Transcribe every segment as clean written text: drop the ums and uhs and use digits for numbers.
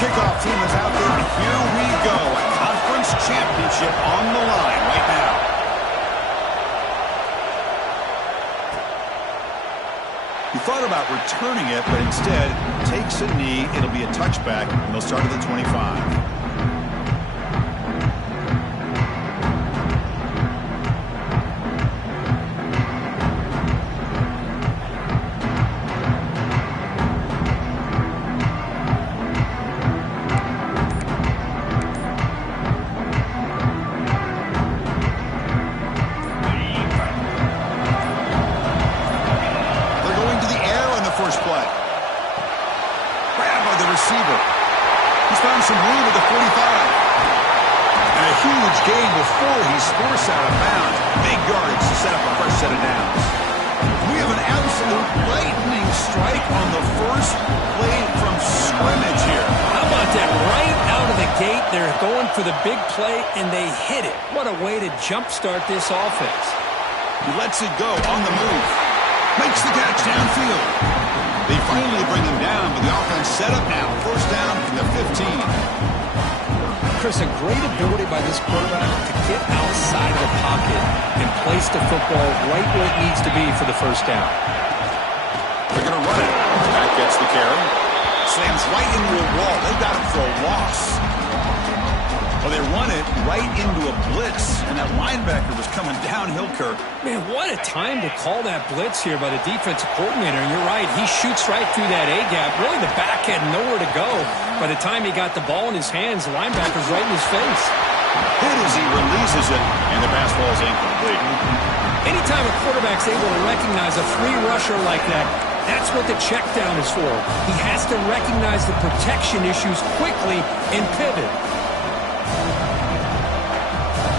kickoff team is out there, and here we go. A conference championship on the line right now. He thought about returning it, but instead takes a knee. It'll be a touchback, and they'll start at the 25. For the big play, and they hit it. What a way to jumpstart this offense. He lets it go on the move. Makes the catch downfield. They finally bring him down, but the offense set up now. First down from the 15. Chris, a great ability by this quarterback to get outside of the pocket and place the football right where it needs to be for the first down. They're going to run it. Back gets the carry. Slams right into a wall. They got him for a loss. Well, they run it right into a blitz, and that linebacker was coming downhill, Kirk. Man, what a time to call that blitz here by the defensive coordinator. And you're right, he shoots right through that A-gap. Really, the back had nowhere to go. By the time he got the ball in his hands, the linebacker's right in his face. Hit as he releases it, and the pass ball is incomplete. Anytime a quarterback's able to recognize a free rusher like that, that's what the check down is for. He has to recognize the protection issues quickly and pivot.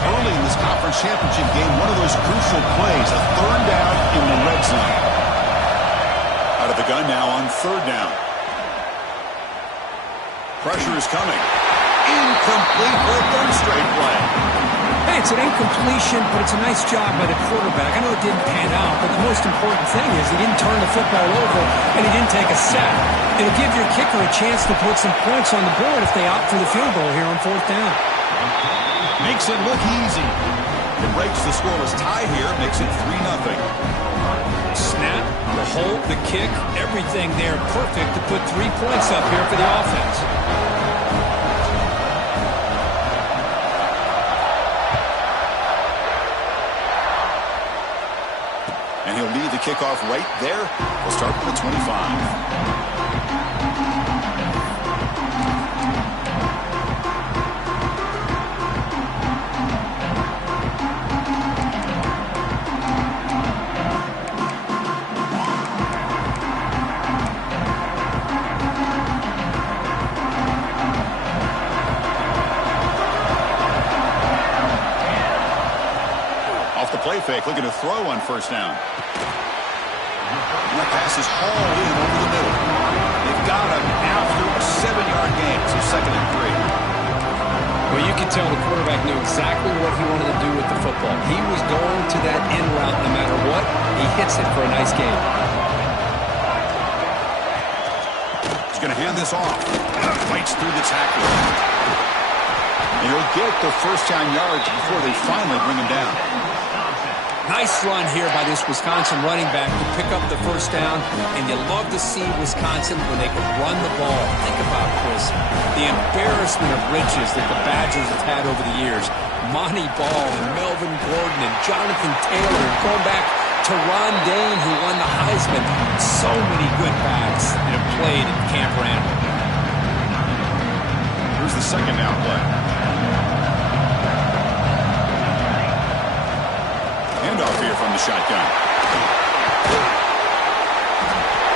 Early in this conference championship game, one of those crucial plays, a third down in the red zone. Out of the gun now on third down. Pressure is coming. Incomplete for a third straight play. Hey, it's an incompletion, but it's a nice job by the quarterback. I know it didn't pan out, but the most important thing is he didn't turn the football over and he didn't take a sack. It'll give your kicker a chance to put some points on the board if they opt for the field goal here on fourth down. Makes it look easy. It breaks the scoreless tie here, makes it 3-0. Snap, the hold, the kick, everything there perfect to put 3 points up here for the offense. And he'll lead the kickoff right there. We'll start with the 25. Fake, looking to throw on first down. And that pass is hauled in over the middle. They've got him after a 7-yard gain, so 2nd and 3. Well, you can tell the quarterback knew exactly what he wanted to do with the football. He was going to that end route no matter what. He hits it for a nice gain. He's going to hand this off. Fights through the tackle. And he'll get the first down yards before they finally bring him down. Nice run here by this Wisconsin running back to pick up the first down, and you love to see Wisconsin when they can run the ball. Think about, Chris, the embarrassment of riches that the Badgers have had over the years. Monty Ball and Melvin Gordon and Jonathan Taylor, and going back to Ron Dayne, who won the Heisman. So many good backs that have played at Camp Randall. Here's the second down play. Handoff here from the shotgun.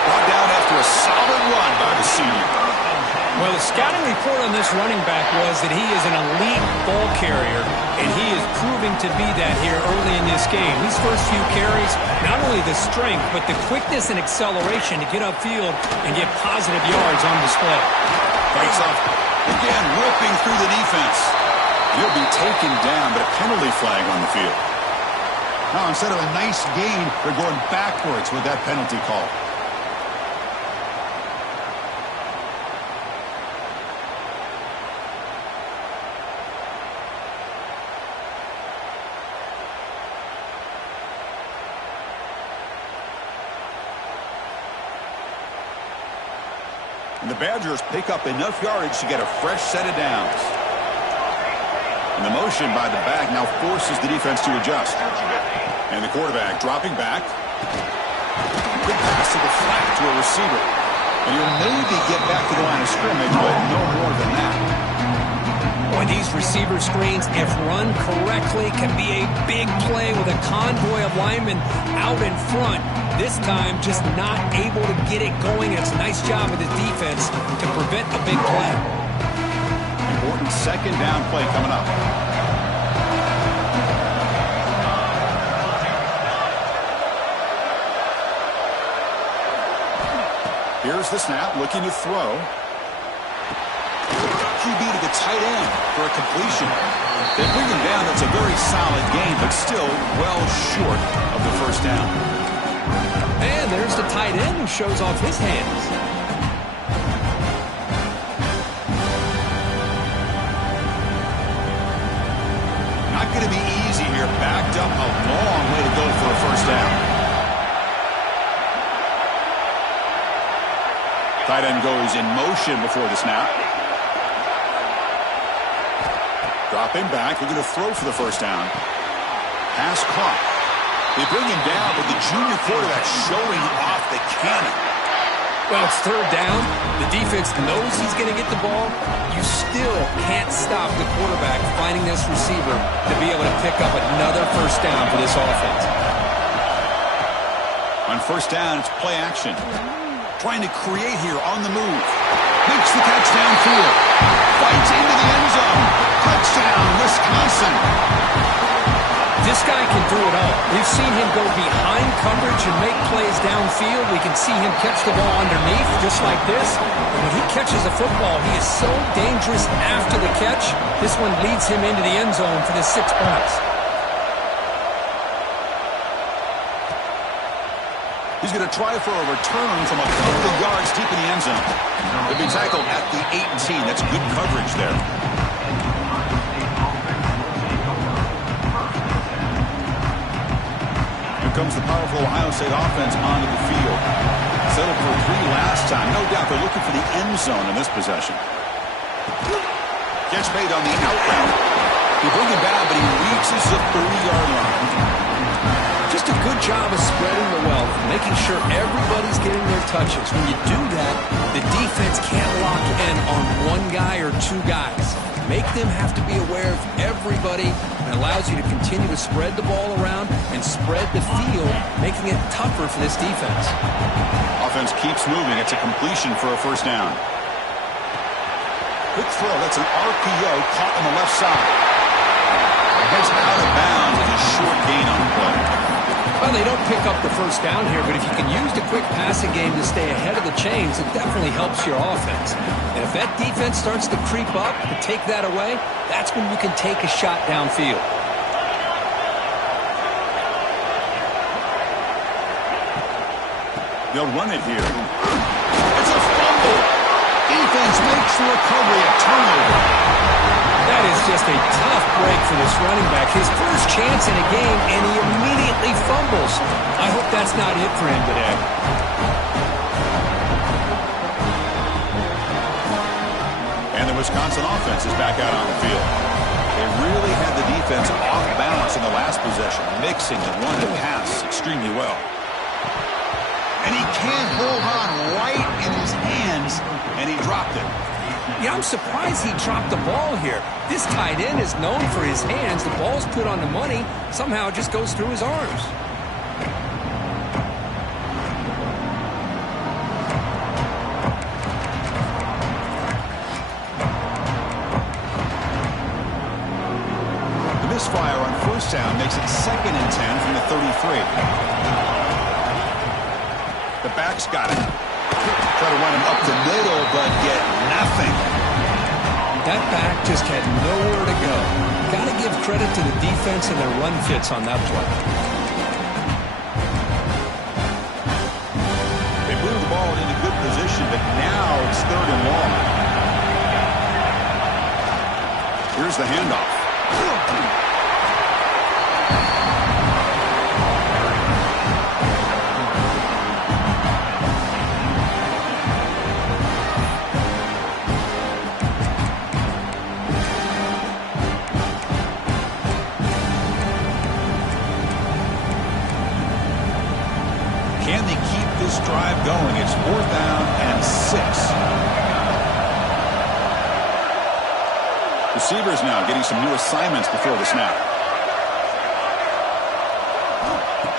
Brought down after a solid run by the senior. Well, the scouting report on this running back was that he is an elite ball carrier, and he is proving to be that here early in this game. These first few carries, not only the strength, but the quickness and acceleration to get upfield and get positive yards on display. Breaks up again, ripping through the defense. He'll be taken down, but a penalty flag on the field. Now, instead of a nice gain, they're going backwards with that penalty call. And the Badgers pick up enough yardage to get a fresh set of downs. And the motion by the back now forces the defense to adjust. And the quarterback dropping back. Good pass to the flat to a receiver. And he'll maybe get back to the line of scrimmage, but no more than that. Boy, these receiver screens, if run correctly, can be a big play with a convoy of linemen out in front. This time, just not able to get it going. It's a nice job of the defense to prevent a big play. Important second down play coming up. Here's the snap, looking to throw. QB to the tight end for a completion. They bring him down. That's a very solid gain, but still well short of the first down. And there's the tight end who shows off his hands. Not going to be easy here. Backed up, a long way to go for a first down. Tight end goes in motion before the snap. Dropping back, looking to throw for the first down. Pass caught. They bring him down, but the junior quarterback showing off the cannon. Well, it's third down. The defense knows he's going to get the ball. You still can't stop the quarterback finding this receiver to be able to pick up another first down for this offense. On first down, it's play action. Trying to create here on the move. Makes the catch downfield. Fights into the end zone. Touchdown, Wisconsin. This guy can do it all. We've seen him go behind coverage and make plays downfield. We can see him catch the ball underneath just like this. And when he catches a football, he is so dangerous after the catch. This one leads him into the end zone for the 6 points. He's going to try for a return from a couple of yards deep in the end zone. He'll be tackled at the 18. That's good coverage there. Here comes the powerful Ohio State offense onto the field. Settled for 3 last time. No doubt they're looking for the end zone in this possession. Catch made on the out route. They bring him down, but he reaches the 30-yard line. Just a good job of spreading the wealth, making sure everybody's getting their touches. When you do that, the defense can't lock in on one guy or 2 guys. Make them have to be aware of everybody, and allows you to continue to spread the ball around and spread the field, making it tougher for this defense. Offense keeps moving. It's a completion for a first down. Quick throw. That's an RPO caught on the left side. Heads out of bounds with a short gain on the play. Well, they don't pick up the first down here, but if you can use the quick passing game to stay ahead of the chains, it definitely helps your offense. And if that defense starts to creep up and take that away, that's when you can take a shot downfield. They'll run it here. It's a fumble. Defense makes the recovery, a turnover. That is just a tough break for this running back. His first chance in a game, and he immediately fumbles. I hope that's not it for him today. And the Wisconsin offense is back out on the field. They really had the defense off balance in the last possession, mixing the run and pass extremely well. And he can't hold on right in his hands, and he dropped it. Yeah, I'm surprised he dropped the ball here. This tight end is known for his hands. The ball's put on the money. Somehow it just goes through his arms. The misfire on first down makes it 2nd and 10 from the 33. The back's got it. Try to run him up the middle, but get nothing. That back just had nowhere to go. Got to give credit to the defense and their run fits on that play. They moved the ball into good position, but now it's 3rd and long. Here's the handoff. 4th down and 6. Receivers now getting some new assignments before the snap.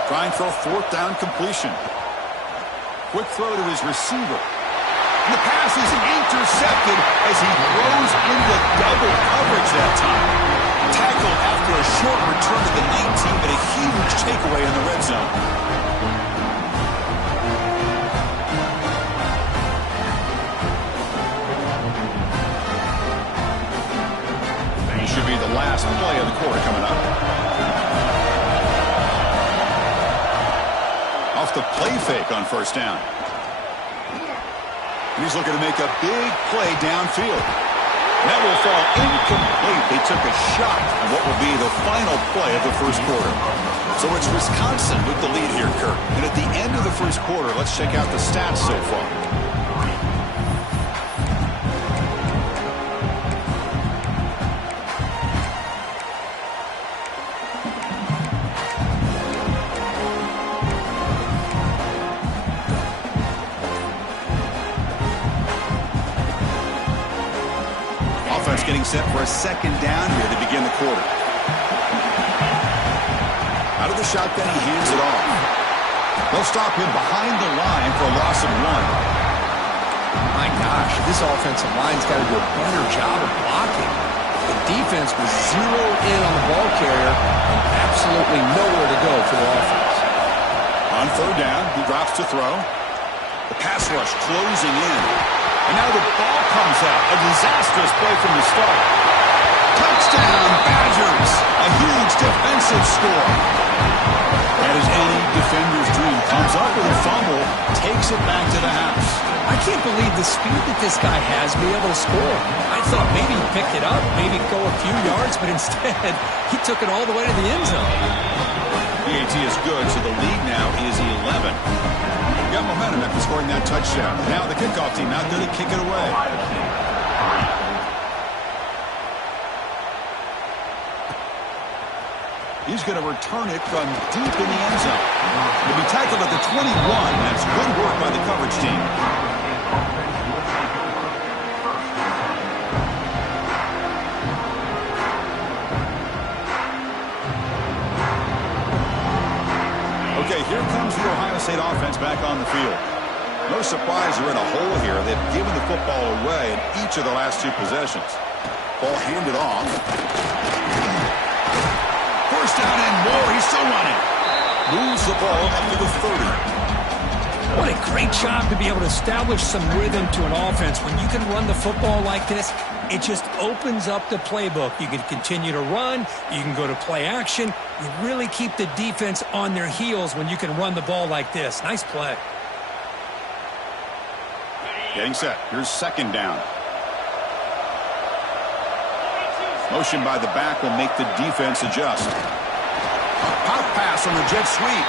Trying for a 4th down completion. Quick throw to his receiver. And the pass is intercepted as he throws into double coverage that time. Tackled after a short return to the 19, but a huge takeaway in the red zone. This should be the last play of the quarter coming up. Off the play fake on 1st down. He's looking to make a big play downfield. That will fall incomplete. They took a shot on what will be the final play of the 1st quarter. So it's Wisconsin with the lead here, Kirk. And at the end of the 1st quarter, let's check out the stats so far. Getting set for a 2nd down here to begin the quarter. Out of the shotgun, he hands it off. They'll stop him behind the line for a loss of 1. My gosh, this offensive line's got to do a better job of blocking. The defense was zeroed in on the ball carrier and absolutely nowhere to go for the offense. On 3rd down, he drops to throw. The pass rush closing in. And now the ball comes out. A disastrous play from the start. Touchdown, Badgers. A huge defensive score. That is any defender's dream. Comes up with a fumble, takes it back to the house. I can't believe the speed that this guy has to be able to score. I thought maybe he'd pick it up, maybe go a few yards, but instead he took it all the way to the end zone. PAT is good, so the lead now is 11. Got momentum after scoring that touchdown. Now the kickoff team out there to kick it away. He's going to return it from deep in the end zone. He'll be tackled at the 21. That's good work by the coverage team. Okay, here comes the Ohio State offense back on the field. No surprise they're in a hole here. They've given the football away in each of the last 2 possessions. Ball handed off. 1st down and more. He's still running. Moves the ball up to the 30. What a great job to be able to establish some rhythm to an offense. When you can run the football like this, it just opens up the playbook. You can continue to run. You can go to play action. You really keep the defense on their heels when you can run the ball like this. Nice play. Getting set. Here's 2nd down. Motion by the back will make the defense adjust. A pop pass on the jet sweep.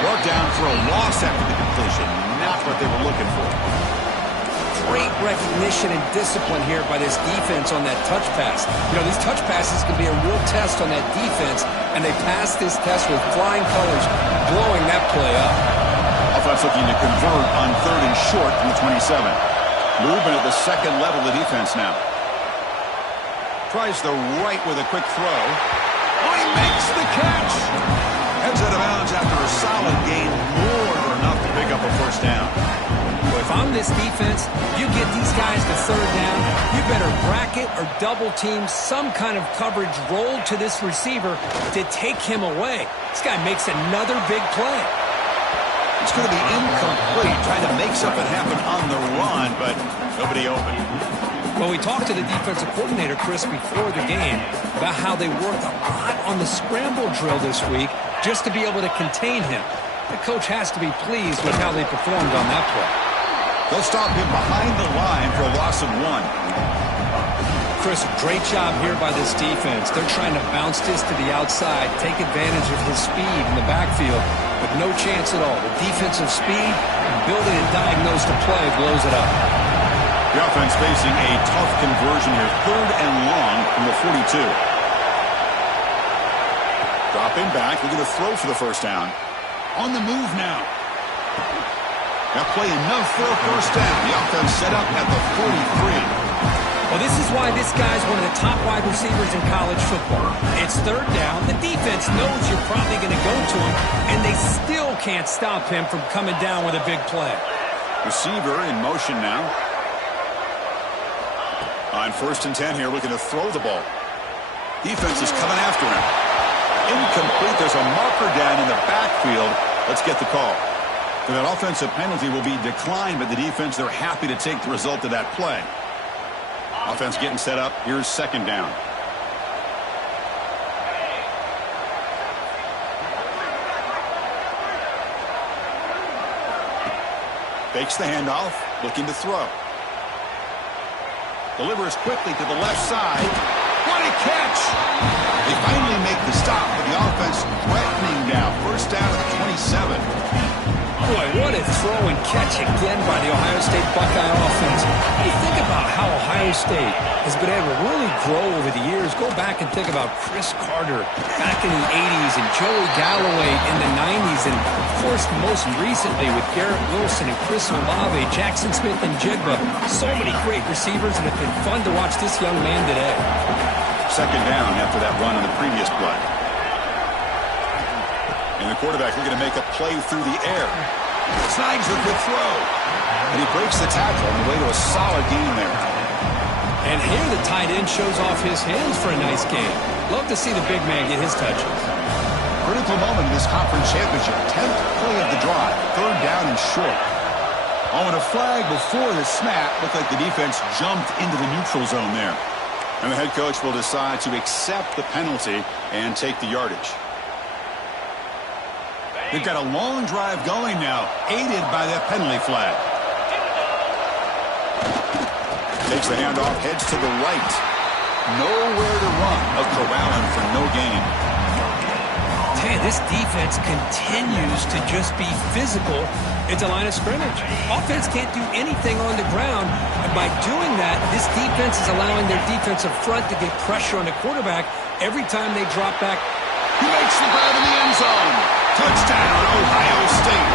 Brought down for a loss after the completion. Not what they were looking for. Great recognition and discipline here by this defense on that touch pass. You know, these touch passes can be a real test on that defense, and they passed this test with flying colors, blowing that play up. Offense looking to convert on 3rd and short from the 27. Movement at the 2nd level of the defense now. Tries the right with a quick throw. Oh, he makes the catch. Heads out of bounds after a solid gain. More than enough to pick up a 1st down. Well, if I'm this defense, you get these guys to 3rd down, you better bracket or double team some kind of coverage roll to this receiver to take him away. This guy makes another big play. It's going to be incomplete. Trying to make something happen on the run, but nobody open. Well, we talked to the defensive coordinator, Chris, before the game about how they worked a lot on the scramble drill this week just to be able to contain him. The coach has to be pleased with how they performed on that play. They'll stop him behind the line for a loss of 1. Chris, great job here by this defense. They're trying to bounce this to the outside, take advantage of his speed in the backfield, but no chance at all. The defensive speed, ability to diagnose the play, blows it up. The offense facing a tough conversion here. 3rd and long from the 42. Dropping back, looking to throw for the 1st down. On the move now. That play enough for a first down. The offense set up at the 43. Well, this is why this guy's one of the top wide receivers in college football. It's third down. The defense knows you're probably going to go to him, and they still can't stop him from coming down with a big play. Receiver in motion now. On 1st and 10 here, looking to throw the ball. Defense is coming after him. Incomplete. There's a marker down in the backfield. Let's get the call. So that offensive penalty will be declined by the defense. They're happy to take the result of that play. Offense getting set up. Here's 2nd down. Fakes the handoff. Looking to throw. Delivers quickly to the left side. What a catch! They finally make the stop, but the offense threatening now. First down at the 27. Boy, what a throw and catch again by the Ohio State Buckeye offense. You think about how Ohio State has been able to really grow over the years. Go back and think about Chris Carter back in the 80s and Joey Galloway in the 90s. And, of course, most recently with Garrett Wilson and Chris Olave, Jackson Smith and Jigba. So many great receivers, and it's been fun to watch this young man today. 2nd down after that run on the previous play. And the quarterback looking to make a play through the air. Snags a good throw. And he breaks the tackle on the way to a solid gain there. And here the tight end shows off his hands for a nice gain. Love to see the big man get his touches. Critical moment in this conference championship. 10th play of the drive. 3rd down and short. Oh, and a flag before the snap. Looked like the defense jumped into the neutral zone there. And the head coach will decide to accept the penalty and take the yardage. They've got a long drive going now, aided by that penalty flag. Takes the handoff, heads to the right. Nowhere to run. A corralling for no gain. Man, this defense continues to just be physical at the line of scrimmage. Offense can't do anything on the ground, and by doing that, this defense is allowing their defensive front to get pressure on the quarterback every time they drop back. He makes the grab in the end zone. Touchdown, Ohio State.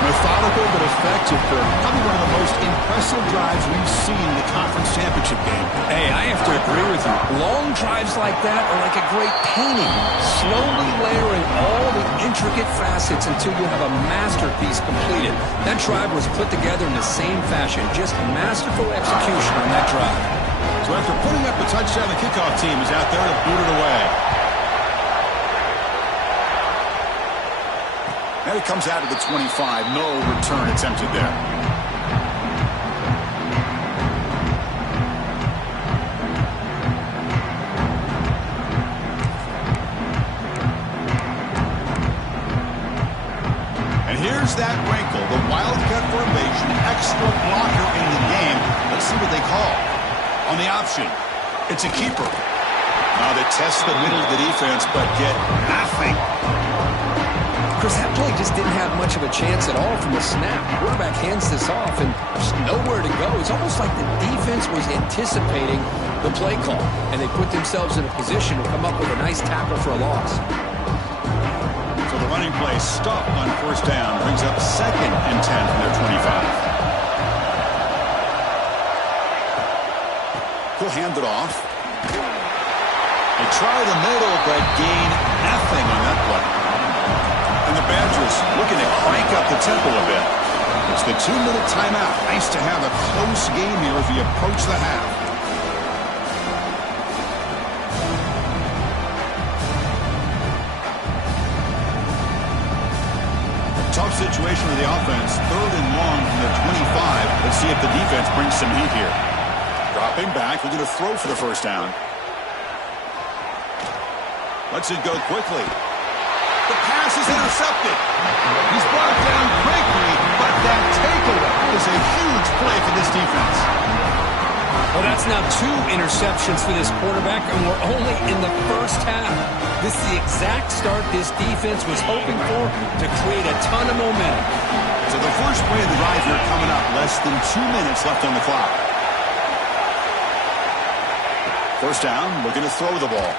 Methodical but effective, Kirk. Probably one of the most impressive drives we've seen in the conference championship game. Hey, I have to agree with you. Long drives like that are like a great painting. Slowly layering all the intricate facets until you have a masterpiece completed. That drive was put together in the same fashion. Just masterful execution on that drive. So after putting up a touchdown, the kickoff team is out there to boot it away. And it comes out of the 25. No return attempted there. And here's that wrinkle. The Wildcat formation, extra blocker in the game. Let's see what they call. On the option, it's a keeper. Now they test the middle of the defense, but get nothing. Chris, that play just didn't have much of a chance at all from the snap. The quarterback hands this off, and there's nowhere to go. It's almost like the defense was anticipating the play call, and they put themselves in a position to come up with a nice tackle for a loss. So the running play stopped on 1st down, brings up 2nd and 10 from their 25. He'll hand it off. They try the middle, but gain nothing on that play. And the Badgers looking to crank up the tempo a bit. It's the 2-minute timeout. Nice to have a close game here as we approach the half. Tough situation for the offense. 3rd and long from their 25. Let's see if the defense brings some heat here. Dropping back. We're going to throw for the 1st down. Lets it go quickly. The pass is intercepted. He's brought down quickly, but that takeaway is a huge play for this defense. Well, that's now 2 interceptions for this quarterback, and we're only in the 1st half. This is the exact start this defense was hoping for to create a ton of momentum. So the first play of the drive here coming up. Less than 2 minutes left on the clock. 1st down, looking to throw the ball.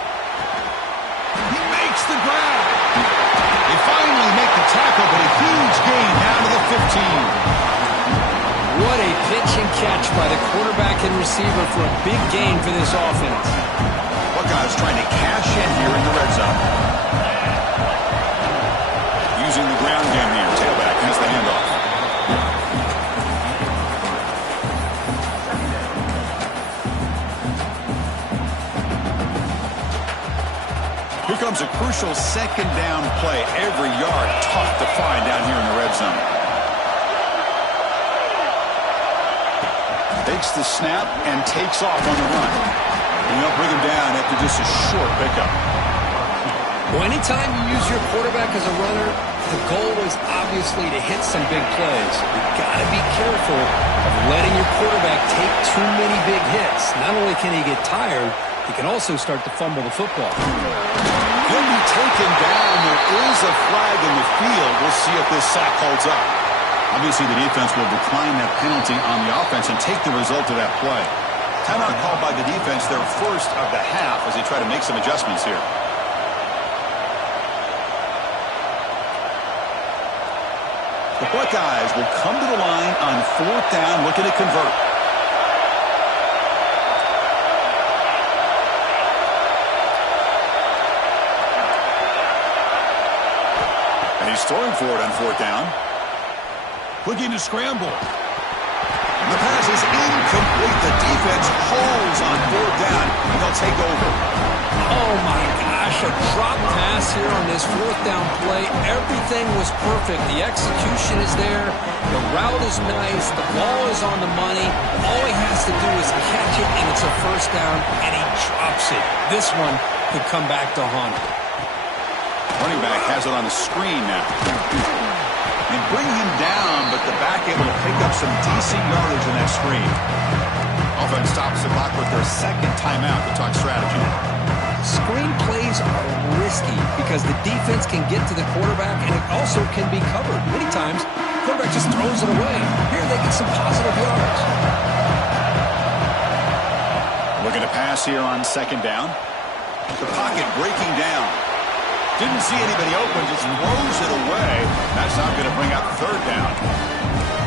He makes the grab. They finally make the tackle, but a huge gain down to the 15. What a pitch and catch by the quarterback and receiver for a big gain for this offense. Buckeyes trying to cash in here in the red zone. Using the ground game here. Tailback has the handoff. Here comes a crucial second down play. Every yard tough to find down here in the red zone. Takes the snap and takes off on the run. And they'll bring him down after just a short pickup. Well, anytime you use your quarterback as a runner, the goal is obviously to hit some big plays. You've got to be careful of letting your quarterback take too many big hits. Not only can he get tired, he can also start to fumble the football. He'll be taken down. There is a flag in the field. We'll see if this sack holds up. Obviously, the defense will decline that penalty on the offense and take the result of that play. Timeout called by the defense, their first of the half, as they try to make some adjustments here. The Buckeyes will come to the line on 4th down, looking to convert. And he's throwing for it on 4th down. Looking to scramble. The pass is incomplete. The defense holds on 4th down, and they'll take over. Oh, my gosh, a drop pass here on this 4th down play. Everything was perfect. The execution is there. The route is nice. The ball is on the money. All he has to do is catch it, and it's a 1st down, and he drops it. This one could come back to haunt him. Running back has it on the screen now. And bring him down, but the back able to pick up some decent yardage in that screen. Offense stops the clock with their second timeout to talk strategy. Screen plays are risky because the defense can get to the quarterback, and it also can be covered. Many times, the quarterback just throws it away. Here they get some positive yards. Looking to pass here on 2nd down. The pocket breaking down. Didn't see anybody open, just throws it away. That's not going to bring out 3rd down.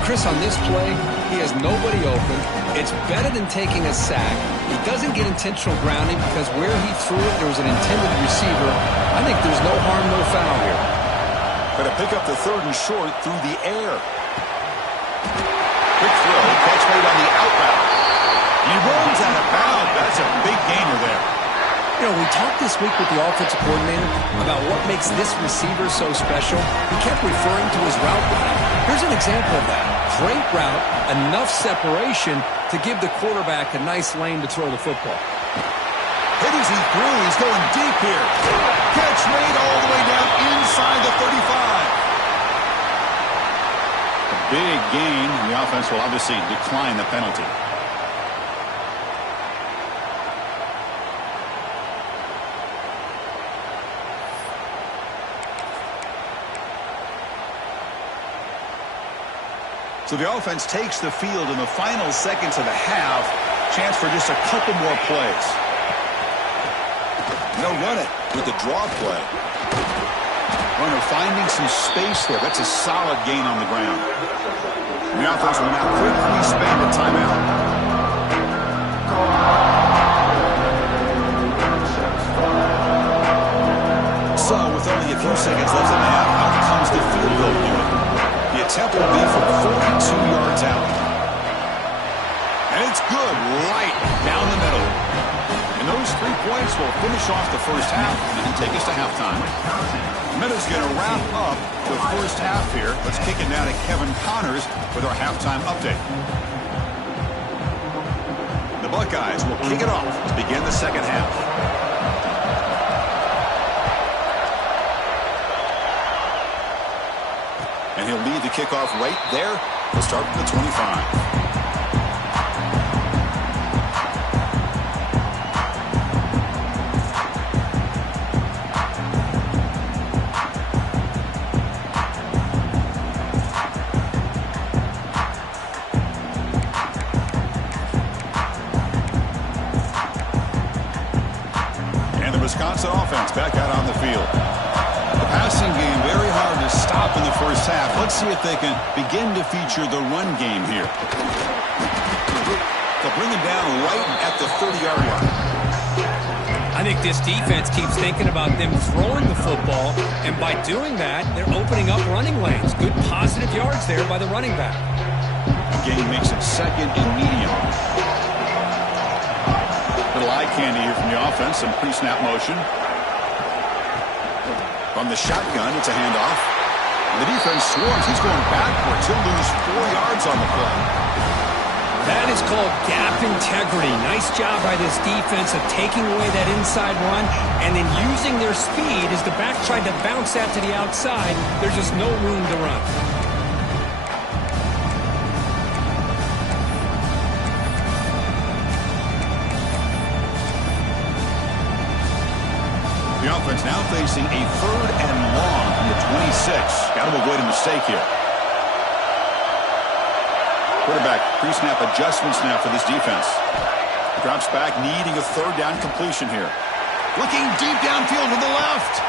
Chris, on this play, he has nobody open. It's better than taking a sack. He doesn't get intentional grounding because where he threw it, there was an intended receiver. I think there's no harm, no foul here. But to pick up the 3rd and short through the air. Quick throw, catch made on the outbound. He rolls out of bounds. That's a big gainer there. You know, we talked this week with the offensive coordinator about what makes this receiver so special. He kept referring to his route running. Here's an example of that. Great route, enough separation to give the quarterback a nice lane to throw the football. Hit as he threw. He's going deep here. Catch made all the way down inside the 35. A big gain, and the offense will obviously decline the penalty. So the offense takes the field in the final seconds of the half. Chance for just a couple more plays. They'll run it with the draw play. Runner finding some space there. That's a solid gain on the ground. And the offense will now quickly spend a timeout. So with only a few seconds left in the half, out comes the field goal unit. The attempt will be from 42 yards out. And it's good right down the middle. And those 3 points will finish off the first half and take us to halftime. Meadows going to wrap up the first half here. Let's kick it now to Kevin Connors with our halftime update. The Buckeyes will kick it off to begin the second half. And he'll lead the kickoff right there. He'll start from the 25. And the Wisconsin offense back out on the field. The Passing game very hard to stop in the first half. Let's see if they can begin to feature the run game here. They'll bring him down right at the 30-yard line. I think this defense keeps thinking about them throwing the football, and by doing that, they're opening up running lanes. Good positive yards there by the running back. Gain makes it second and medium. Little eye candy here from the offense, some pre-snap motion. From the shotgun, it's a handoff. And the defense swarms. He's going backwards. He'll lose 4 yards on the play. That is called gap integrity. Nice job by this defense of taking away that inside run and then using their speed as the back tried to bounce that to the outside. There's just no room to run. The offense now facing a 3rd and long from the 26. Got to avoid a mistake here. Quarterback pre-snap adjustments now for this defense. Drops back, needing a 3rd down completion here. Looking deep downfield to the left.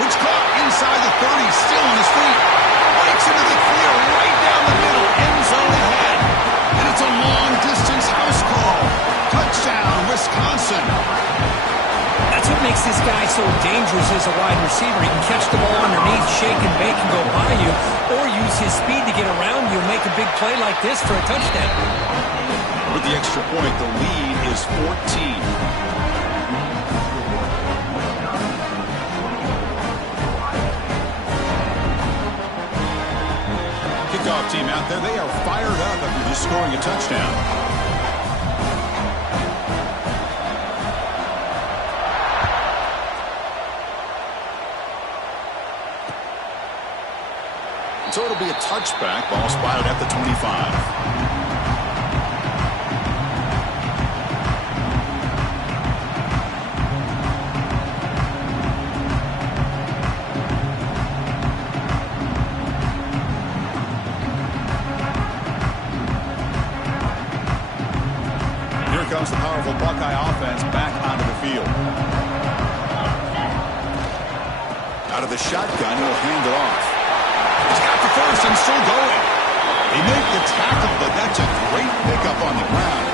It's caught inside the 30, still on his feet. Breaks into the clear, right down the middle, end zone ahead. And it's a long-distance house call. Touchdown, Wisconsin. That's what makes this guy so dangerous as a wide receiver. He can catch the ball underneath, shake and bake and go by you, or use his speed to get around you and make a big play like this for a touchdown. With the extra point, the lead is 14. Kickoff team out there, they are fired up after just scoring a touchdown. So it'll be a touchback. Ball spotted at the 25. Here comes the powerful Buckeye offense back onto the field. Out of the shotgun, he'll hand it off. He's got the first and still going. They make the tackle, but that's a great pickup on the ground.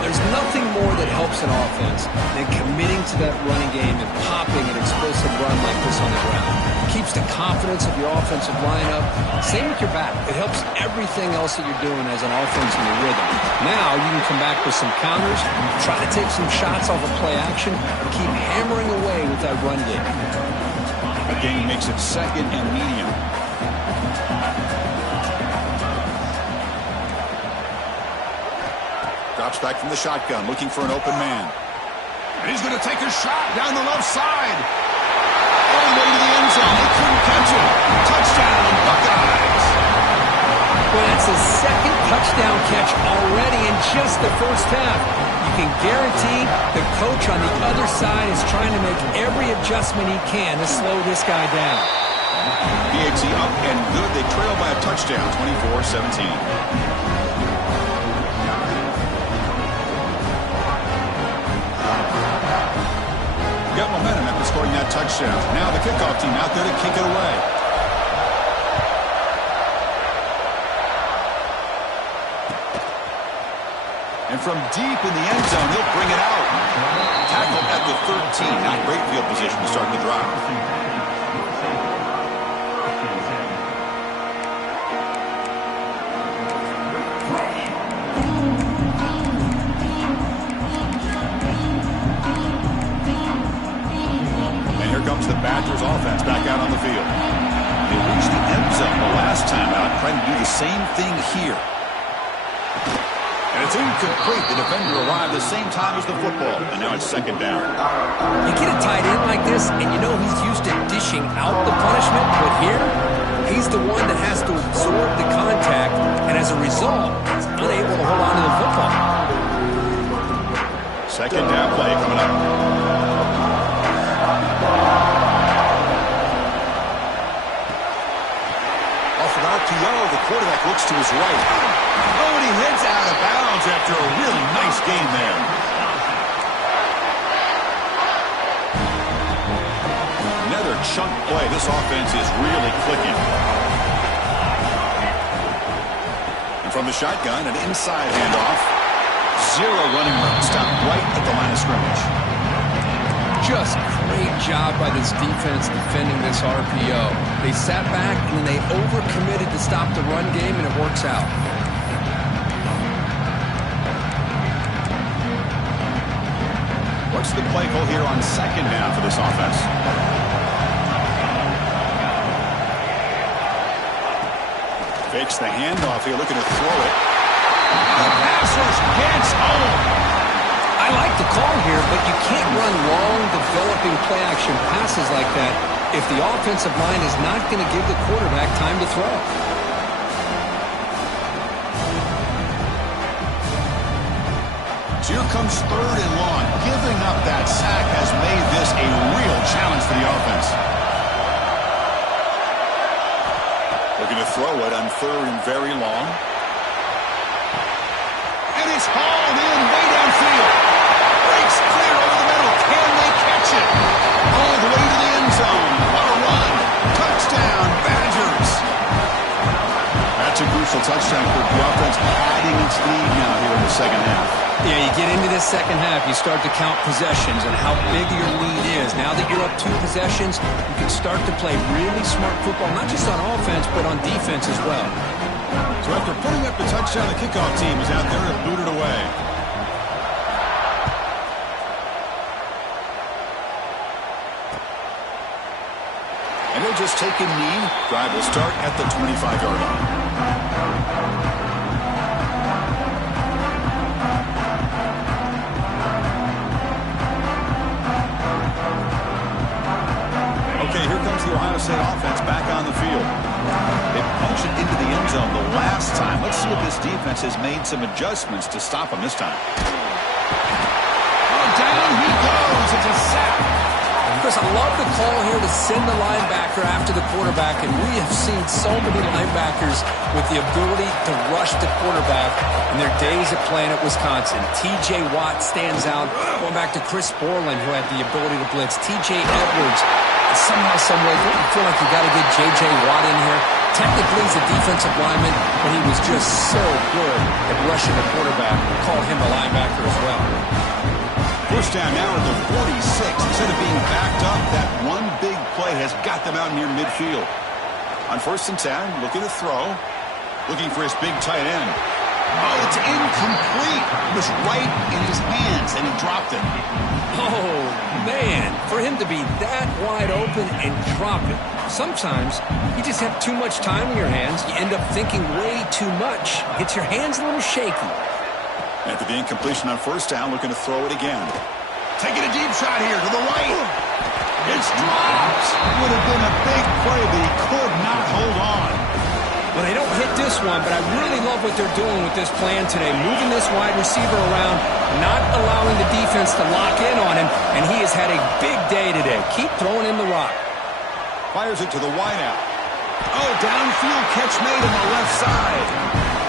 There's nothing more that helps an offense than committing to that running game and popping an explosive run like this on the ground. It keeps the confidence of your offensive lineup. Same with your back. It helps everything else that you're doing as an offense in your rhythm. Now you can come back with some counters, try to take some shots off of play action, and keep hammering away with that run game. The game makes it second and medium. Drops back from the shotgun, looking for an open man. And he's going to take a shot down the left side. All the way to the end zone. They couldn't catch it. Touchdown, Buckeyes. Well, that's his second touchdown catch already in just the first half. You can guarantee the coach on the other side is trying to make every adjustment he can to slow this guy down. BHC up and good. They trail by a touchdown, 24-17. Got momentum after scoring that touchdown. Now the kickoff team out there to kick it away. And from deep in the end zone, he'll bring it out. Tackled at the 13. Not great field position to start the drive. Comes the Badgers offense back out on the field. They reached the end zone the last time out, trying to do the same thing here. And it's incomplete. The defender arrived the same time as the football, and now it's second down. You get a tight end like this, and you know he's used to dishing out the punishment, but here, he's the one that has to absorb the contact, and as a result, he's unable to hold on to the football. Second down play coming up. The quarterback looks to his right. Oh, and he heads out of bounds after a really nice game there. Another chunk play. This offense is really clicking. And from the shotgun, an inside handoff. Zero running room. Stopped right at the line of scrimmage. Just great job by this defense defending this RPO. They sat back and they overcommitted to stop the run game, and it works out. What's the play call here on second down for this offense? Fakes the handoff here, looking to throw it. The pass rush gets home. I like the call here, but you can't run long, developing play-action passes like that if the offensive line is not going to give the quarterback time to throw. So here comes third and long. Giving up that sack has made this a real challenge for the offense. Looking to throw it on third and very long. And it's hauled in way downfield. Breaks clear over the middle. Can they catch it? All the way to the end zone. What a run. Touchdown, Badgers. That's a crucial touchdown for the offense, adding its lead now here in the second half. Yeah, you get into this second half, you start to count possessions and how big your lead is. Now that you're up 2 possessions, you can start to play really smart football, not just on offense, but on defense as well. So after putting up the touchdown, the kickoff team is out there to boot it away. And they'll just take a knee. Drive will start at the 25-yard line. Okay, here comes the Ohio State offense back on the field. They punched it into the end zone the last time. Let's see if this defense has made some adjustments to stop them this time. Oh, down he goes. It's a sack. Chris, I love the call here to send the linebacker after the quarterback, and we have seen so many linebackers with the ability to rush the quarterback in their days of playing at Wisconsin. T.J. Watt stands out. Going back to Chris Borland, who had the ability to blitz. T.J. Edwards. Somehow, someway, don't you feel like you got to get J.J. Watt in here? Technically, he's a defensive lineman, but he was just so good at rushing the quarterback. Call him a linebacker as well. First down now at the 46. Instead of being backed up, that one big play has got them out near midfield. On 1st and 10, looking to throw. Looking for his big tight end. Oh, it's incomplete. It was right in his hands, and he dropped it. Oh, man, for him to be that wide open and drop it. Sometimes you just have too much time in your hands. You end up thinking way too much. Gets your hands a little shaky. After the incompletion on 1st down, looking to throw it again. Taking a deep shot here to the right. It's dropped. Would have been a big play, but he could not hold on. Well, they don't hit this one, but I really love what they're doing with this plan today. Moving this wide receiver around, not allowing the defense to lock in on him, and he has had a big day today. Keep throwing him the rock. Fires it to the wideout. Oh, downfield catch made on the left side.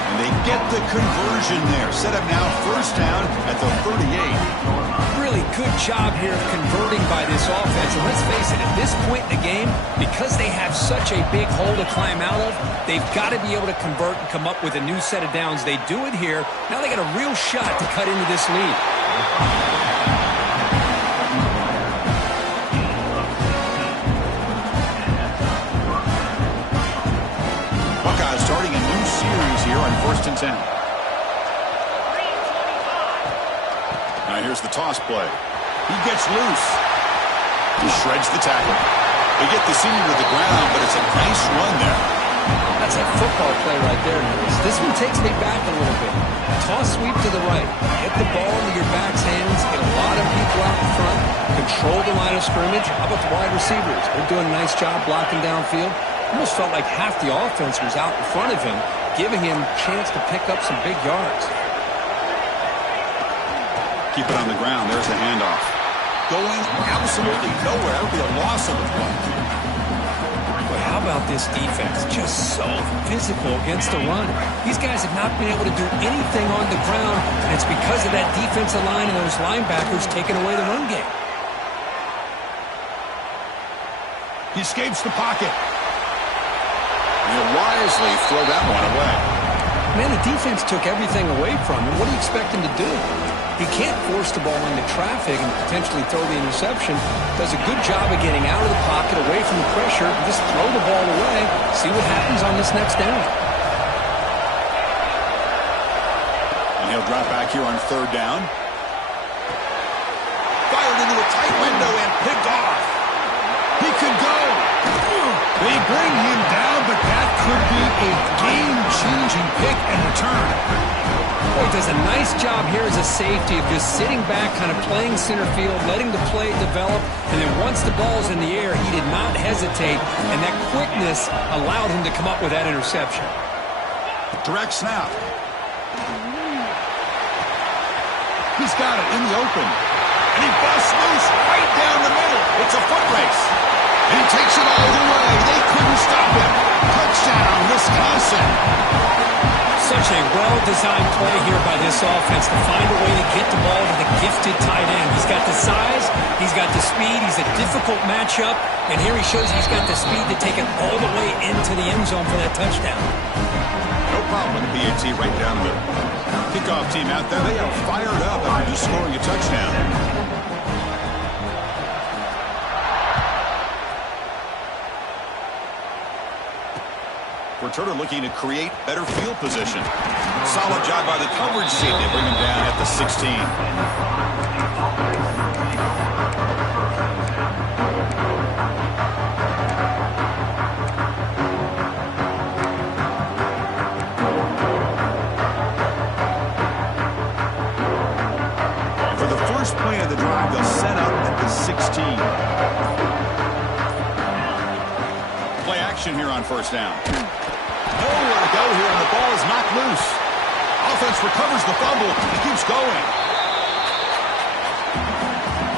And they get the conversion there. Set up now 1st down at the 38. Really good job here of converting by this offense. And let's face it, at this point in the game, because they have such a big hole to climb out of, they've got to be able to convert and come up with a new set of downs. They do it here. Now they got a real shot to cut into this lead. Buckeyes starting a new series here on 1st and 10. Now here's the toss play. He gets loose. He shreds the tackle. They get the senior to the ground, but it's a nice run there. That's a football play right there, Chris. This one takes me back a little bit. Toss sweep to the right. Get the ball into your back's hands. Get a lot of people out in front. Control the line of scrimmage. How about the wide receivers? They're doing a nice job blocking downfield. Almost felt like half the offense was out in front of him, giving him a chance to pick up some big yards. Keep it on the ground. There's the handoff. Going absolutely nowhere. That would be a loss of the play. But how about this defense? Just so physical against the run. These guys have not been able to do anything on the ground, and it's because of that defensive line and those linebackers taking away the run game. He escapes the pocket. He'll wisely throw that one away. Man, the defense took everything away from him. What do you expect him to do? He can't force the ball into traffic and potentially throw the interception. Does a good job of getting out of the pocket, away from the pressure, and just throw the ball away. See what happens on this next down. And he'll drop back here on third down. Fired into a tight window and picked off. He could go. They bring him down, but that could be a game-changing pick and return. Boy, he does a nice job here as a safety of just sitting back, kind of playing center field, letting the play develop, and then once the ball's in the air, he did not hesitate, and that quickness allowed him to come up with that interception. Direct snap. He's got it in the open. And he busts loose right down the middle. It's a foot race. And he takes it all the way. They couldn't stop him. Touchdown, Wisconsin. Such a well-designed play here by this offense to find a way to get the ball to the gifted tight end. He's got the size, he's got the speed, he's a difficult matchup, and here he shows he's got the speed to take it all the way into the end zone for that touchdown. No problem with the PAT right down the middle. Kickoff team out there, they are fired up after just scoring a touchdown. Returner looking to create better field position. Solid job by the coverage team. They bring him down at the 16. And for the first play of the drive, they'll set up at the 16. Play action here on first down. Nowhere to go here, and the ball is knocked loose. Offense recovers the fumble and keeps going.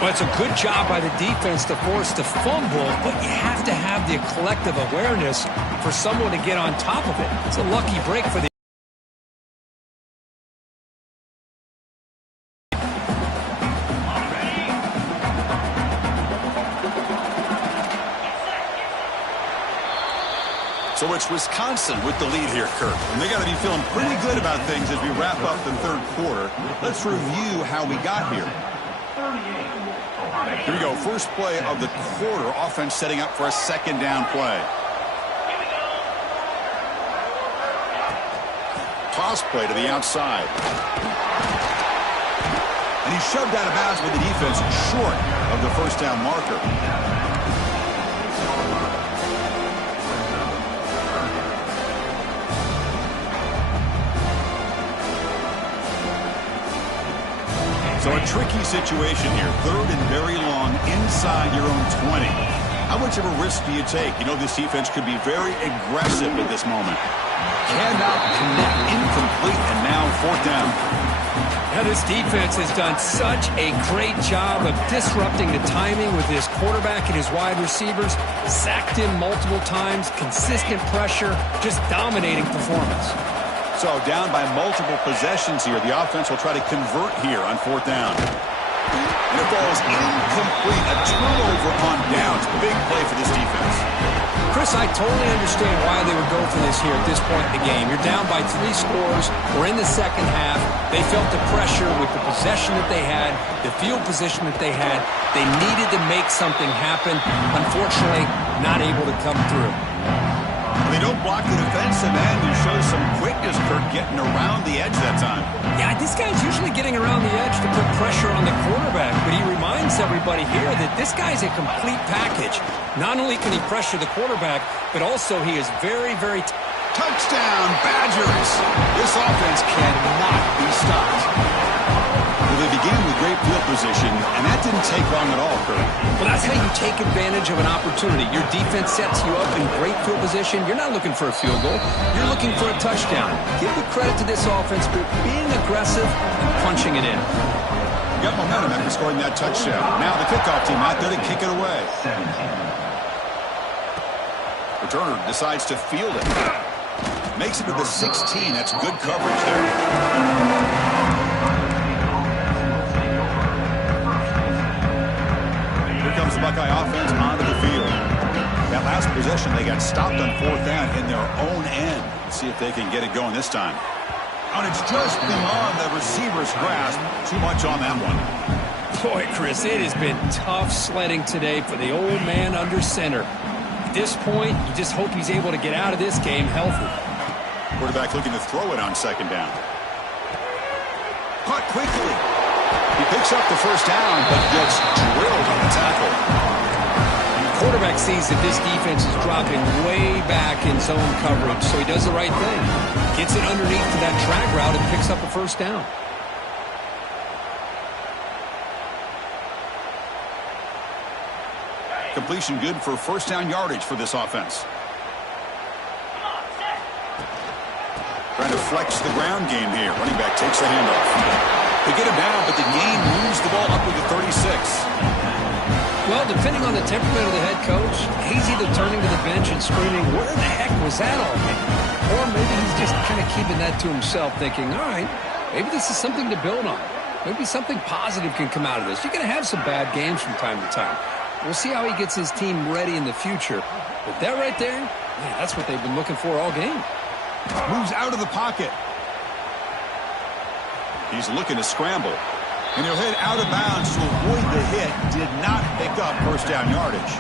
Well, it's a good job by the defense to force the fumble, but you have to have the collective awareness for someone to get on top of it. It's a lucky break for the So it's Wisconsin with the lead here, Kirk. And they got to be feeling pretty good about things as we wrap up the third quarter. Let's review how we got here. Here we go. First play of the quarter. Offense setting up for a second down play. Toss play to the outside. And he shoved out of bounds with the defense short of the first down marker. So a tricky situation here. Third and very long inside your own 20. How much of a risk do you take? You know this defense could be very aggressive at this moment. Cannot connect, incomplete, and now fourth down. Now this defense has done such a great job of disrupting the timing with his quarterback and his wide receivers. Sacked him multiple times, consistent pressure, just dominating performance. So down by multiple possessions here. The offense will try to convert here on fourth down. And it falls incomplete. A turnover on downs. Big play for this defense. Chris, I totally understand why they would go for this here at this point in the game. You're down by 3 scores. We're in the second half. They felt the pressure with the possession that they had, the field position that they had. They needed to make something happen. Unfortunately, not able to come through. They don't block the defensive end and show some quickness, Kirk, getting around the edge that time. Yeah, this guy's usually getting around the edge to put pressure on the quarterback, but he reminds everybody here that this guy's a complete package. Not only can he pressure the quarterback, but also he is very, very... Touchdown, Badgers! This offense cannot be stopped. Well, they began with great field position, and that didn't take long at all, Kirk. Well, that's how you take advantage of an opportunity. Your defense sets you up in great field position. You're not looking for a field goal. You're looking for a touchdown. Give the credit to this offense for being aggressive and punching it in. Got momentum after scoring that touchdown. Now the kickoff team out there to kick it away. Returner decides to field it. Makes it to the 16. That's good coverage there. Here comes the Buckeye offense onto the field. possession. They got stopped on 4th down in their own end. Let's see if they can get it going this time. And it's just beyond the receiver's grasp. Too much on that one. Boy, Chris, it has been tough sledding today for the old man under center. At this point, you just hope he's able to get out of this game healthy. Quarterback looking to throw it on 2nd down. Caught quickly. He picks up the 1st down, but gets drilled on the tackle. The quarterback sees that this defense is dropping way back in zone coverage, so he does the right thing. Gets it underneath to that drag route and picks up a 1st down. Completion good for 1st down yardage for this offense. Trying to flex the ground game here. Running back takes the handoff. They get him down, but the game moves the ball up to the 36. Well, depending on the temperament of the head coach, he's either turning to the bench and screaming, where the heck was that all game? Or maybe he's just kind of keeping that to himself, thinking, all right, maybe this is something to build on. Maybe something positive can come out of this. You're going to have some bad games from time to time. We'll see how he gets his team ready in the future. But that right there, man, that's what they've been looking for all game. Moves out of the pocket. He's looking to scramble. And he'll head out of bounds to avoid the hit. Did not pick up 1st down yardage.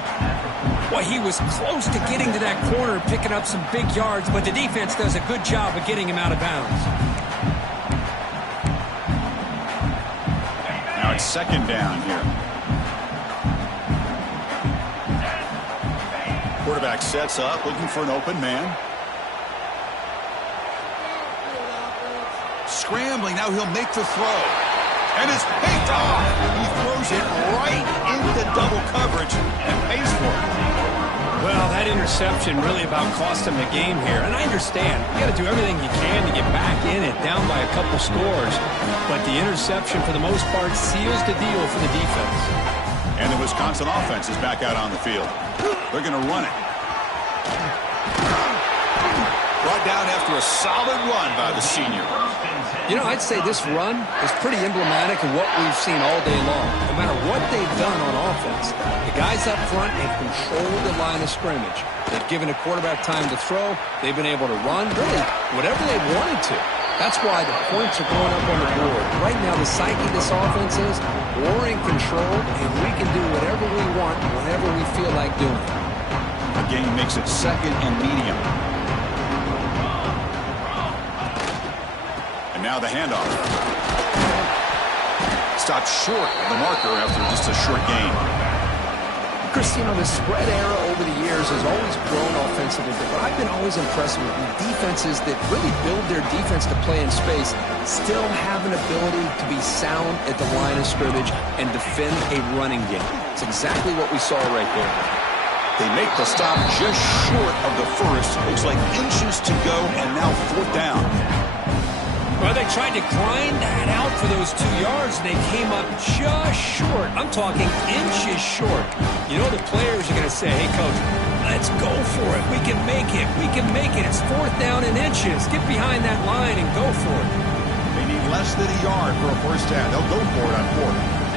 Well, he was close to getting to that corner, picking up some big yards, but the defense does a good job of getting him out of bounds. Now it's 2nd down here. Quarterback sets up, looking for an open man. Scrambling, now he'll make the throw. And it's picked off. He throws it right into double coverage and pays for it. Well, that interception really about cost him the game here. And I understand, you got to do everything you can to get back in it, down by a couple scores. But the interception, for the most part, seals the deal for the defense. And the Wisconsin offense is back out on the field. They're going to run it. Brought down after a solid run by the senior. You know, I'd say this run is pretty emblematic of what we've seen all day long. No matter what they've done on offense, the guys up front have controlled the line of scrimmage. They've given a quarterback time to throw. They've been able to run, really, whatever they wanted to. That's why the points are going up on the board. Right now, the psyche of this offense is we're in control, and we can do whatever we want whenever we feel like doing it. The game makes it 2nd and medium. And now the handoff. Stopped short of the marker after just a short gain. Chris, you know, the spread era over the years has always grown offensively, but I've been always impressed with defenses that really build their defense to play in space, still have an ability to be sound at the line of scrimmage and defend a running game. It's exactly what we saw right there. They make the stop just short of the first. Looks like inches to go, and now 4th down. Well, they tried to grind that out for those 2 yards, and they came up just short. I'm talking inches short. You know the players are going to say, hey, Coach, let's go for it. We can make it. We can make it. It's 4th down in inches. Get behind that line and go for it. They need less than a yard for a 1st down. They'll go for it on 4th.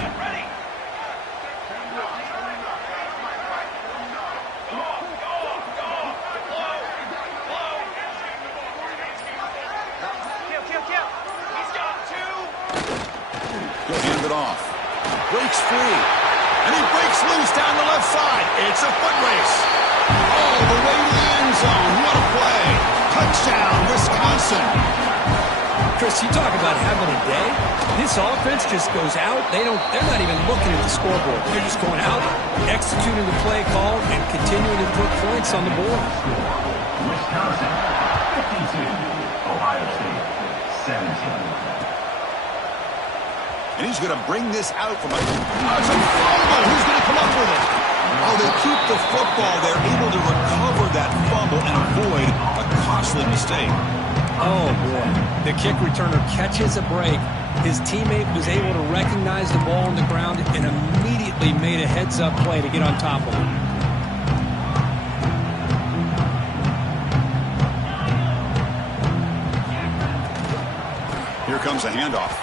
Breaks free, and he breaks loose down the left side. It's a foot race. All the way to the end zone. What a play. Touchdown, Wisconsin. Chris, you talk about having a day. This offense just goes out. They're not even looking at the scoreboard. They're just going out, executing the play call, and continuing to put points on the board. Wisconsin, 52. Ohio State, 17. And he's going to bring this out from a fumble. Who's going to come up with it? Oh, they keep the football. They're able to recover that fumble and avoid a costly mistake. Oh, boy. The kick returner catches a break. His teammate was able to recognize the ball on the ground and immediately made a heads-up play to get on top of it. Here comes a handoff.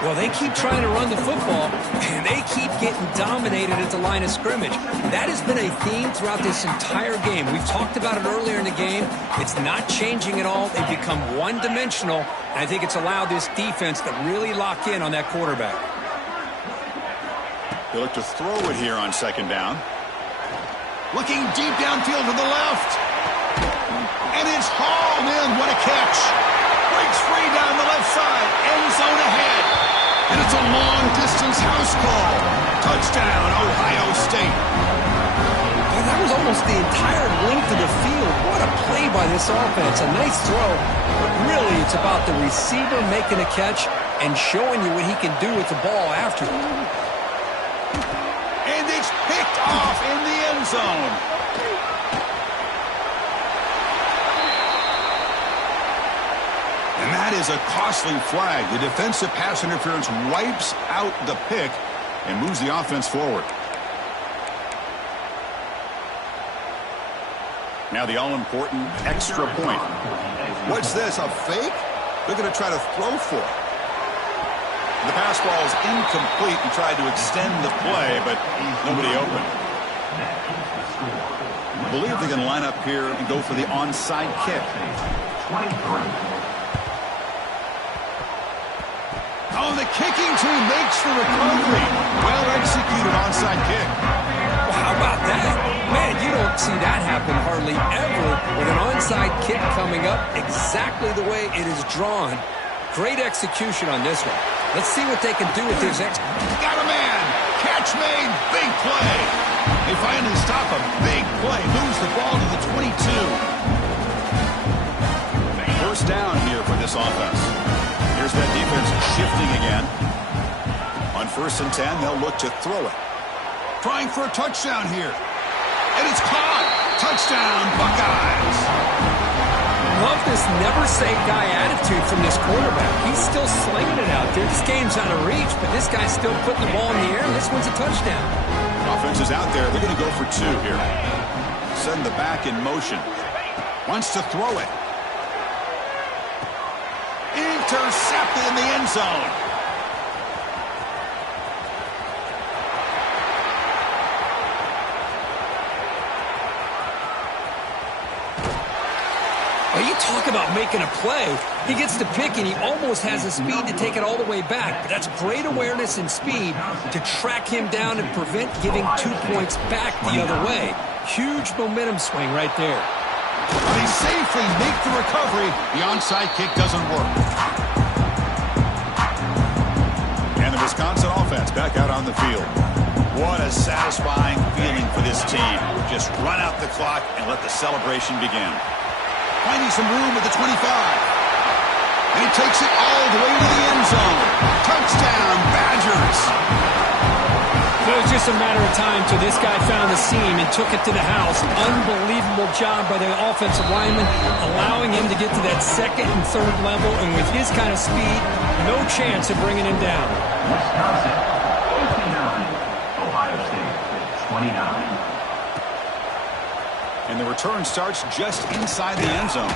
Well, they keep trying to run the football, and they keep getting and dominated at the line of scrimmage. That has been a theme throughout this entire game. We've talked about it earlier in the game. It's not changing at all. They've become one-dimensional, and I think it's allowed this defense to really lock in on that quarterback. They look to throw it here on second down. Looking deep downfield to the left. And it's hauled in. What a catch. Breaks free down the left side. End zone ahead. And it's a long-distance house call. Touchdown, Ohio State. Well, that was almost the entire length of the field. What a play by this offense. A nice throw. But really, it's about the receiver making a catch and showing you what he can do with the ball after. And it's picked off in the end zone. And that is a costly flag. The defensive pass interference wipes out the pick and moves the offense forward. Now the all-important extra point. What's this, a fake? They're going to try to throw for it. The pass ball is incomplete and tried to extend the play, but nobody open. I believe they're going to line up here and go for the onside kick. 23. Oh, the kicking team makes the recovery. Well executed onside kick. Well, how about that? Man, you don't see that happen hardly ever with an onside kick coming up exactly the way it is drawn. Great execution on this one. Let's see what they can do with this. Got a man. Catch made. Big play. They finally stop a big play. Moves the ball to the 22. First down here for this offense. Here's that defense shifting again. On 1st and 10, they'll look to throw it. Trying for a touchdown here. And it's caught. Touchdown, Buckeyes. Love this never-say-die attitude from this quarterback. He's still slinging it out there. This game's out of reach, but this guy's still putting the ball in the air, and this one's a touchdown. Offense is out there. They're going to go for 2 here. Send the back in motion. Wants to throw it. Intercepted in the end zone. Well, you talk about making a play. He gets the pick, and he almost has the speed to take it all the way back. But that's great awareness and speed to track him down and prevent giving 2 points back the other way. Huge momentum swing right there. They safely make the recovery. The onside kick doesn't work. And the Wisconsin offense back out on the field. What a satisfying feeling for this team. Just run out the clock and let the celebration begin. Finding some room at the 25. And he takes it all the way to the end zone. Touchdown, Badgers. It was just a matter of time till this guy found the seam and took it to the house. Unbelievable job by the offensive lineman, allowing him to get to that 2nd and 3rd level. And with his kind of speed, no chance of bringing him down. Wisconsin, 59. Ohio State, 29. And the return starts just inside the end zone.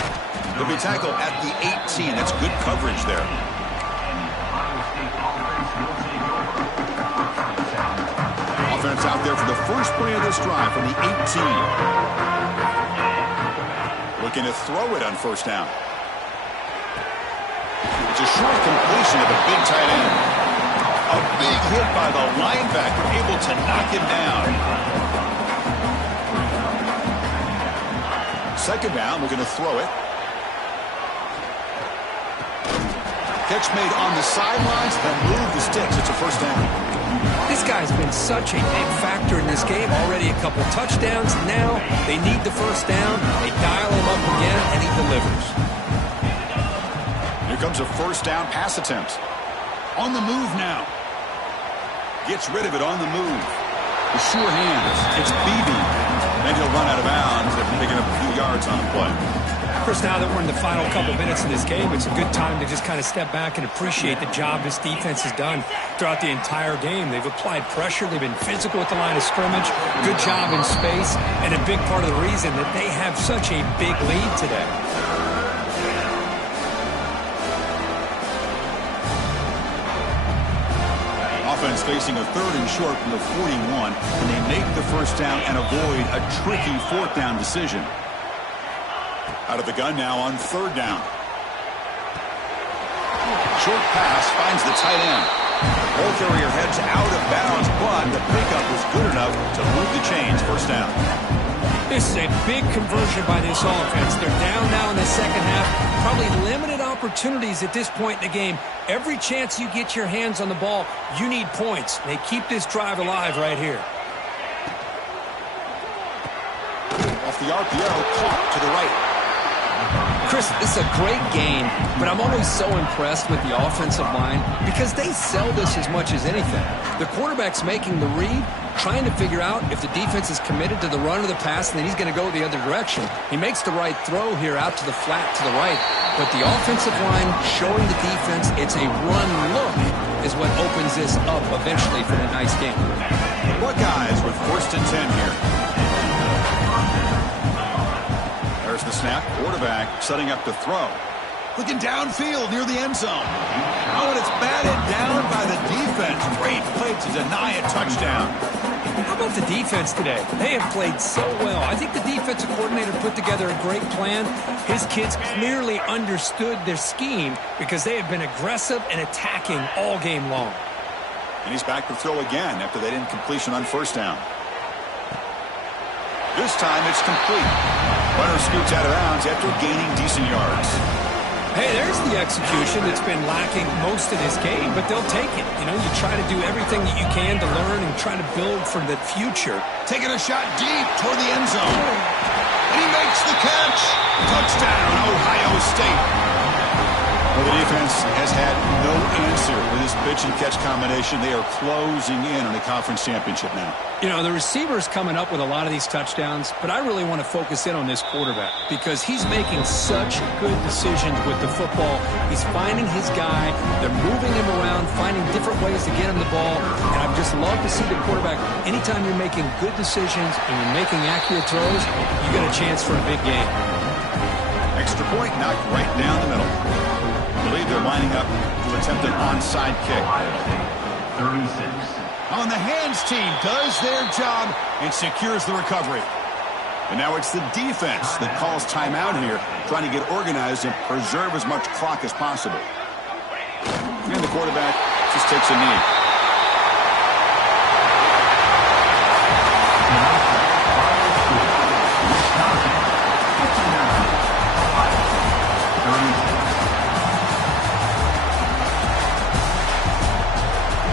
They'll be tackled at the 18. That's good coverage there. Offense out there for the first play of this drive from the 18. Looking to throw it on 1st down. It's a short completion of a big tight end. A big hit by the linebacker, able to knock him down. 2nd down, looking to throw it. Catch made on the sidelines, then move the sticks. It's a 1st down. This guy's been such a big factor in this game. Already a couple touchdowns. Now they need the 1st down. They dial him up again, and he delivers. Here comes a 1st down pass attempt. On the move now. Gets rid of it on the move. The sure hands. It's Beebe. Then he'll run out of bounds after picking up a few yards on the play. Chris, now that we're in the final couple minutes of this game, it's a good time to just kind of step back and appreciate the job this defense has done throughout the entire game. They've applied pressure. They've been physical at the line of scrimmage. Good job in space. And a big part of the reason that they have such a big lead today. defense facing a 3rd and short from the 41, and they make the first down and avoid a tricky 4th down decision. Out of the gun now on 3rd down. Short pass finds the tight end. The ball carrier heads out of bounds, but the pickup was good enough to move the chains. First down. This is a big conversion by this offense. They're down now in the second half. Probably limited opportunities at this point in the game. Every chance you get your hands on the ball, you need points. They keep this drive alive right here. Off the RPO, caught to the right. Chris, this is a great game, but I'm always so impressed with the offensive line because they sell this as much as anything. The quarterback's making the read, trying to figure out if the defense is committed to the run or the pass, and then he's going to go the other direction. He makes the right throw here out to the flat to the right, but the offensive line showing the defense it's a run look is what opens this up eventually for the nice game. Buckeyes with 1st and 10 here. There's the snap. Quarterback setting up to throw. Looking downfield near the end zone. Oh, and it's batted down by the defense. Great play to deny a touchdown. How about the defense today? They have played so well. I think the defensive coordinator put together a great plan. His kids clearly understood their scheme because they have been aggressive and attacking all game long. And he's back to throw again after that incompletion on 1st down. This time it's complete. Runner scoots out of bounds after gaining decent yards. Hey, there's the execution that's been lacking most of this game, but they'll take it. You know, you try to do everything that you can to learn and try to build for the future. Taking a shot deep toward the end zone. And he makes the catch. Touchdown, Ohio State. Well, the defense has had no answer with this pitch and catch combination. They are closing in on the conference championship now. You know, the receiver's coming up with a lot of these touchdowns, but I really want to focus in on this quarterback because he's making such good decisions with the football. He's finding his guy. They're moving him around, finding different ways to get him the ball. And I just love to see the quarterback. Anytime you're making good decisions and you're making accurate throws, you get a chance for a big game. Extra point knocked right down the middle. I believe they're lining up to attempt an onside kick. 36. On the hands team does their job and secures the recovery. And now it's the defense that calls timeout here, trying to get organized and preserve as much clock as possible. And the quarterback just takes a knee.